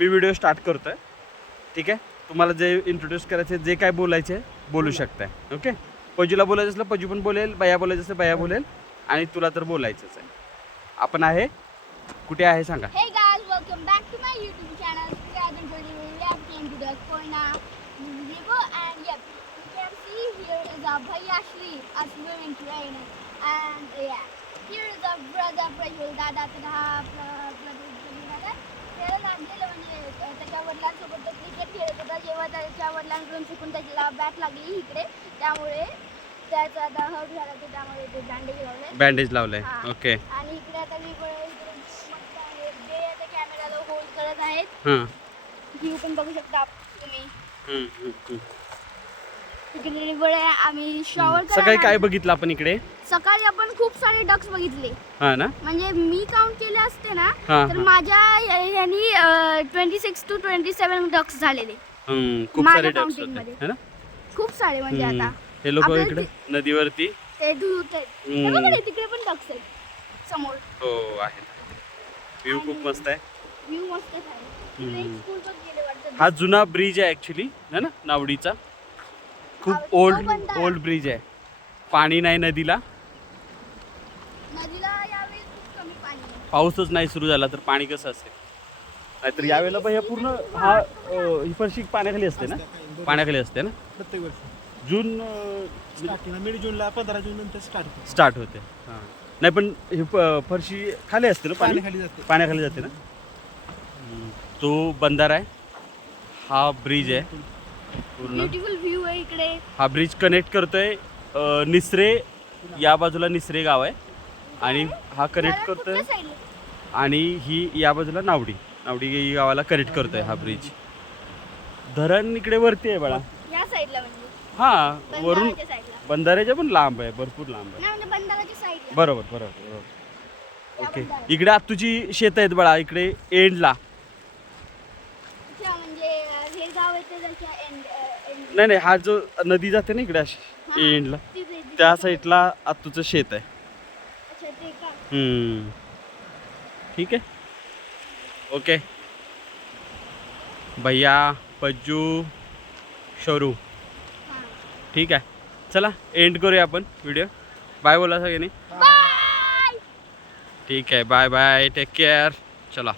मी video start करतोय. ठीक आहे, तुम्हाला जे इंट्रोड्यूस करायचे, जे काय बोलायचे बोलू शकताय. ओके, पजूला बोलायचं असलं पजू पण बोलेल, बया बोलायचं असलं बया बोलेल, आणि तुला तर बोलायचंच आहे. आपण आहे कुठे आहे सांगा. Hey guys, welcome back to my YouTube channel. Today I'm going to reacting to the Koina river, and yep, you can see here is our Bhaiya Shri, a swimming train, and yeah, here is our brother Prajul Dada. तर हा Prajul Dada त्याला लागलेलं म्हणजे त्याच्या वडिलांसोबत cricket खेळत होता, जेव्हा त्याच्या वडिलांकडून चुकून त्याला बॅट लागली इकडे, त्यामुळे त्याचा आता हर्ट झाला, तर त्यामुळे ते बँडेज लावलंय. ओके, आणि इकडे आता मी कॅमेराला होल्ड करत आहेत. व्ह्यू पण बघू शकता तुम्ही. इकडे रिवर आहे. आम्ही शॉवर सकाळी काय बघितलं आपण इकडे? सकाळी आपण खूप सारे डक्स बघितले. हा ना, म्हणजे मी काउंट केले असते ना, हा, तर माझ्या ह्यानी 26 to 27 डक्स झालेले. खूप माझ्या सारे डक्स counting होते मध्ये. है ना. खूप सारे म्हणजे आता हे लोक आपल्याला इकडे नदीवरती ते धुत आहेत. हे बघा रे, तिकडे पण डक्स आहेत समोर. हो आहे. व्ह्यू खूप मस्त आहे. व्ह्यू मस्त आहे. तिकडे एक स्कूल पण गेले वाटतं. हा जुना ब्रिज आहे ऍक्च्युली, है ना, नावडीचा. खूप ओल्ड ब्रिज आहे. पाणी नाही नदीला, नदीला यावेळी खूप कमी पाणी आहे. पाऊसच नाही सुरू झाला तर पाणी कसं असेल. नाहीतर यावेळेला पण हे पूर्ण ही फरशी पाण्याखाली असते ना, पाण्याखाली असते ना. प्रत्येक वर्षी जून स्टार्टिंगला मिड जूनला 15 जून नंतर स्टार्ट होते. हां, नाही पण ही फरशी खाली असते ना, पाण्याखाली जाते. पाण्याखाली जाते ना. तो बंधारा आहे, हा ब्रिज आहे पूर्ण. ब्युटिफुल व्ह्यू आहे इकडे. हा ब्रिज कनेक्ट करतोय निसरे, या बाजूला निसरे गाव आहे, आणि हा कनेक्ट करतोय, कुठल्या साईडला? आणि ही या बाजूला नावडी ही गावाला कनेक्ट करतोय हा ब्रिज. धरण इकडे वरती आहे बाळा. या साईडला म्हणजे हा, वरून बंधाराच्या साईडला. बंधाऱ्याच्या पण लांब आहे, भरपूर लांब आहे. नाही म्हणजे बंधाराच्या साईडला. बरोबर. या ओके, बंधारा. इकडे आत्तूची शेत आहेत बाळा, इकडे एंडला. अच्छा, म्हणजे हे गाव आहे ते त्याच्या end. नाही, हा जो नदी जाते ना इकडे अशी एंडला, तिथे. त्या साईडला आत्तूचं शेत आहे. अच्छा, ते का? ठीक आहे. ओके, भैया, पज्जू, शोरू. हां. ठीक आहे, चला एंड करूया आपण व्हिडिओ. बाय बोला सगळ्यांनी. बाय. ठीक आहे, बाय बाय, टेक केअर. चला.